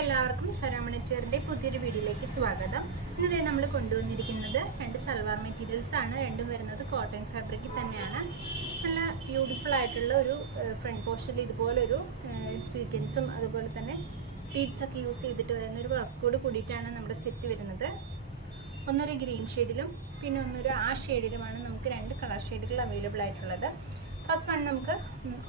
എല്ലാവർക്കും സരാമണിച്ചറിന്റെ പുതിയൊരു വീഡിയോയിലേക്ക് സ്വാഗതം. ഇന്നത്തെ നമ്മൾ കൊണ്ടുവന്നിരിക്കുന്നത് രണ്ട് സൽവാർ മെറ്റീരിയൽസ് ആണ്. രണ്ടും വരുന്നത് കോട്ടൺ ഫാബ്രിക്കിൽ തന്നെയാണ്. നല്ല ബ്യൂട്ടിഫുൾ ആയിട്ടുള്ള ഒരു ഫ്രണ്ട് പോർഷനിൽ ഇതുപോലൊരു സ്വീക്വൻസും അതുപോലെ തന്നെ ബീഡ്സ് ഒക്കെ യൂസ് ചെയ്തിട്ട് വരുന്ന ഒരു വർക്കോട് കൂടിയിട്ടാണ് നമ്മുടെ സെറ്റ് വരുന്നത്. ഒന്നൊരു ഗ്രീൻ ഷെയ്ഡിലും പിന്നെ ഒന്നൊരു ആ ഷെയ്ഡിലുമാണ് നമുക്ക് രണ്ട് കളർ ഷെയ്ഡുകൾ അവൈലബിൾ ആയിട്ടുള്ളത്. ഫസ്റ്റ് വൺ നമുക്ക്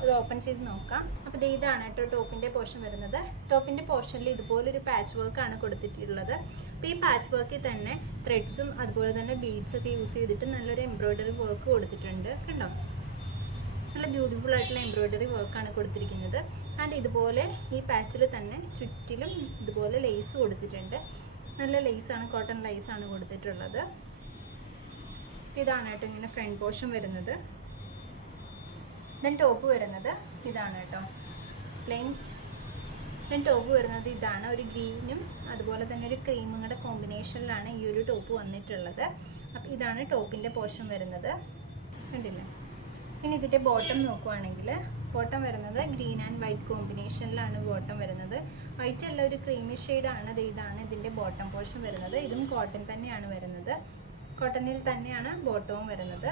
ഇത് ഓപ്പൺ ചെയ്ത് നോക്കാം. അപ്പോൾ ഇതാണ് കേട്ടോ ടോപ്പിൻ്റെ പോർഷൻ വരുന്നത്. ടോപ്പിൻ്റെ പോർഷനിൽ ഇതുപോലൊരു പാച്ച് വർക്കാണ് കൊടുത്തിട്ടുള്ളത്. അപ്പോൾ ഈ പാച്ച് വർക്കിൽ തന്നെ ത്രെഡ്സും അതുപോലെ തന്നെ ബീഡ്സൊക്കെ യൂസ് ചെയ്തിട്ട് നല്ലൊരു എംബ്രോയ്ഡറി വർക്ക് കൊടുത്തിട്ടുണ്ട്. കണ്ടോ, നല്ല ബ്യൂട്ടിഫുൾ ആയിട്ടുള്ള എംബ്രോയ്ഡറി വർക്കാണ് കൊടുത്തിരിക്കുന്നത്. ആൻഡ് ഇതുപോലെ ഈ പാച്ചിൽ തന്നെ ചുറ്റിലും ഇതുപോലെ ലേസ് കൊടുത്തിട്ടുണ്ട്. നല്ല ലേസാണ്, കോട്ടൺ ലേസാണ് കൊടുത്തിട്ടുള്ളത്. ഇതാണ് കേട്ടോ ഇങ്ങനെ ഫ്രണ്ട് പോർഷൻ വരുന്നത്. ദെൻ ടോപ്പ് വരുന്നത് ഇതാണ് കേട്ടോ, പ്ലെയിൻ. ദെൻ ടോപ്പ് വരുന്നത് ഇതാണ്, ഒരു ഗ്രീനും അതുപോലെ തന്നെ ഒരു ക്രീമും കൂടെ കോമ്പിനേഷനിലാണ് ഈ ഒരു ടോപ്പ് വന്നിട്ടുള്ളത്. അപ്പം ഇതാണ് ടോപ്പിൻ്റെ പോർഷൻ വരുന്നത്, കണ്ടില്ലേ. ഇനി ഇതിൻ്റെ ബോട്ടം നോക്കുവാണെങ്കിൽ ബോട്ടം വരുന്നത് ഗ്രീൻ ആൻഡ് വൈറ്റ് കോമ്പിനേഷനിലാണ് ബോട്ടം വരുന്നത്. വൈറ്റ് അല്ല, ഒരു ക്രീമി ഷെയ്ഡാണ്. ഇതാണ് ഇതിൻ്റെ ബോട്ടം പോർഷൻ വരുന്നത്. ഇതും കോട്ടൺ തന്നെയാണ് വരുന്നത്, കോട്ടണിൽ തന്നെയാണ് ബോട്ടവും വരുന്നത്.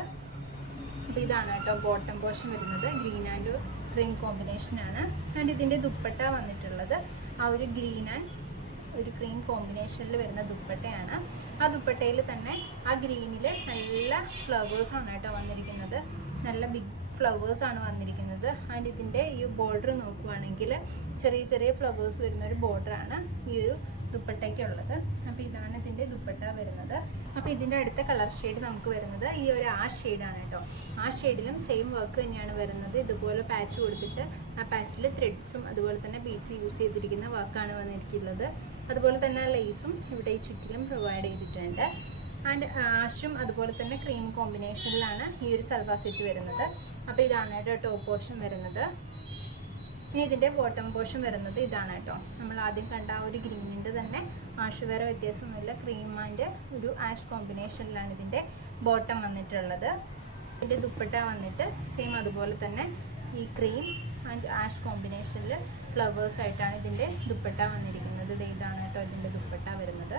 അപ്പോൾ ഇതാണ് കേട്ടോ ബോട്ടം പോർഷൻ വരുന്നത്, ഗ്രീൻ ആൻഡ് ക്രീം കോമ്പിനേഷനാണ്. ആൻഡ് ഇതിൻ്റെ ദുപ്പട്ട വന്നിട്ടുള്ളത് ആ ഒരു ഗ്രീൻ ആൻഡ് ഒരു ക്രീം കോമ്പിനേഷനിൽ വരുന്ന ദുപ്പട്ടയാണ്. ആ ദുപ്പട്ടയിൽ തന്നെ ആ ഗ്രീനിൽ നല്ല ഫ്ലവേഴ്സാണ് കേട്ടോ വന്നിരിക്കുന്നത്, നല്ല ബിഗ് ഫ്ലവേഴ്സാണ് വന്നിരിക്കുന്നത്. ആൻഡ് ഇതിൻ്റെ ഈ ബോർഡർ നോക്കുവാണെങ്കിൽ ചെറിയ ചെറിയ ഫ്ലവേഴ്സ് വരുന്ന ഒരു ബോർഡറാണ് ഈ ഒരു ദുപ്പട്ടയ്ക്കുള്ളത്. അപ്പോൾ ഇതാണ് ഇതിൻ്റെ ദുപ്പട്ട വരുന്നത്. അപ്പോൾ ഇതിൻ്റെ അടുത്ത കളർ ഷെയ്ഡ് നമുക്ക് വരുന്നത് ഈ ഒരു ആ ഷെയ്ഡാണ് കേട്ടോ. ആ ഷെയ്ഡിലും സെയിം വർക്ക് തന്നെയാണ് വരുന്നത്. ഇതുപോലെ പാച്ച് കൊടുത്തിട്ട് ആ പാച്ചിൽ ത്രെഡ്സും അതുപോലെ തന്നെ ബീഡ്സ് യൂസ് ചെയ്തിരിക്കുന്ന വർക്കാണ് വന്നിരിക്കുന്നത്. അതുപോലെ തന്നെ ആ ലേസും ഇവിടെ ഈ ചുറ്റിലും പ്രൊവൈഡ് ചെയ്തിട്ടുണ്ട്. ആൻഡ് ആഷും അതുപോലെ തന്നെ ക്രീം കോമ്പിനേഷനിലാണ് ഈ ഒരു സൽവാർ സെറ്റ് വരുന്നത്. അപ്പോൾ ഇതാണ് കേട്ടോ ടോപ്പ് പോർഷൻ വരുന്നത്. ഇനി ഇതിൻ്റെ ബോട്ടം പോർഷൻ വരുന്നത് ഇതാണ് കേട്ടോ. നമ്മൾ ആദ്യം കണ്ട ആ ഒരു ഗ്രീനിൻ്റെ തന്നെ ആഷ് വേറെ വ്യത്യാസമൊന്നുമില്ല, ക്രീം ആൻഡ് ഒരു ആഷ് കോമ്പിനേഷനിലാണ് ഇതിൻ്റെ ബോട്ടം വന്നിട്ടുള്ളത്. ഇതിൻ്റെ ദുപ്പട്ട വന്നിട്ട് സെയിം അതുപോലെ തന്നെ ഈ ക്രീം ആൻഡ് ആഷ് കോമ്പിനേഷനിൽ ഫ്ലവേഴ്സ് ആയിട്ടാണ് ഇതിൻ്റെ ദുപ്പട്ട വന്നിരിക്കുന്നത്. ഇതാണ് കേട്ടോ ഇതിൻ്റെ ദുപ്പട്ട വരുന്നത്.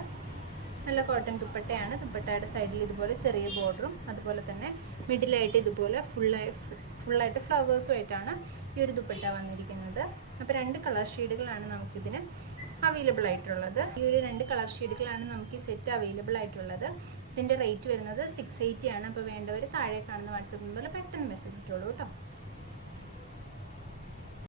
നല്ല കോട്ടൺ ദുപ്പട്ടയാണ്. ദുപ്പട്ടയുടെ സൈഡിൽ ഇതുപോലെ ചെറിയ ബോർഡറും അതുപോലെ തന്നെ മിഡിലായിട്ട് ഇതുപോലെ ഫുള്ളായിട്ട് ഫ്ലവേഴ്സുമായിട്ടാണ് ഈ ഒരു ദുപ്പട്ട വന്നിരിക്കുന്നത്. അപ്പോൾ രണ്ട് കളർ ഷെയ്ഡുകളാണ് നമുക്കിതിന് അവൈലബിൾ ആയിട്ടുള്ളത്. ഈ ഒരു രണ്ട് കളർ ഷെയ്ഡുകളാണ് നമുക്ക് ഈ സെറ്റ് അവൈലബിൾ ആയിട്ടുള്ളത്. ഇതിൻ്റെ റേറ്റ് വരുന്നത് 680 ആണ്. അപ്പോൾ വേണ്ടവർ താഴെ കാണുന്ന വാട്സപ്പ് നമ്പറിൽ പെട്ടെന്ന് മെസ്സേജ് ഇട്ടോളൂ കേട്ടോ.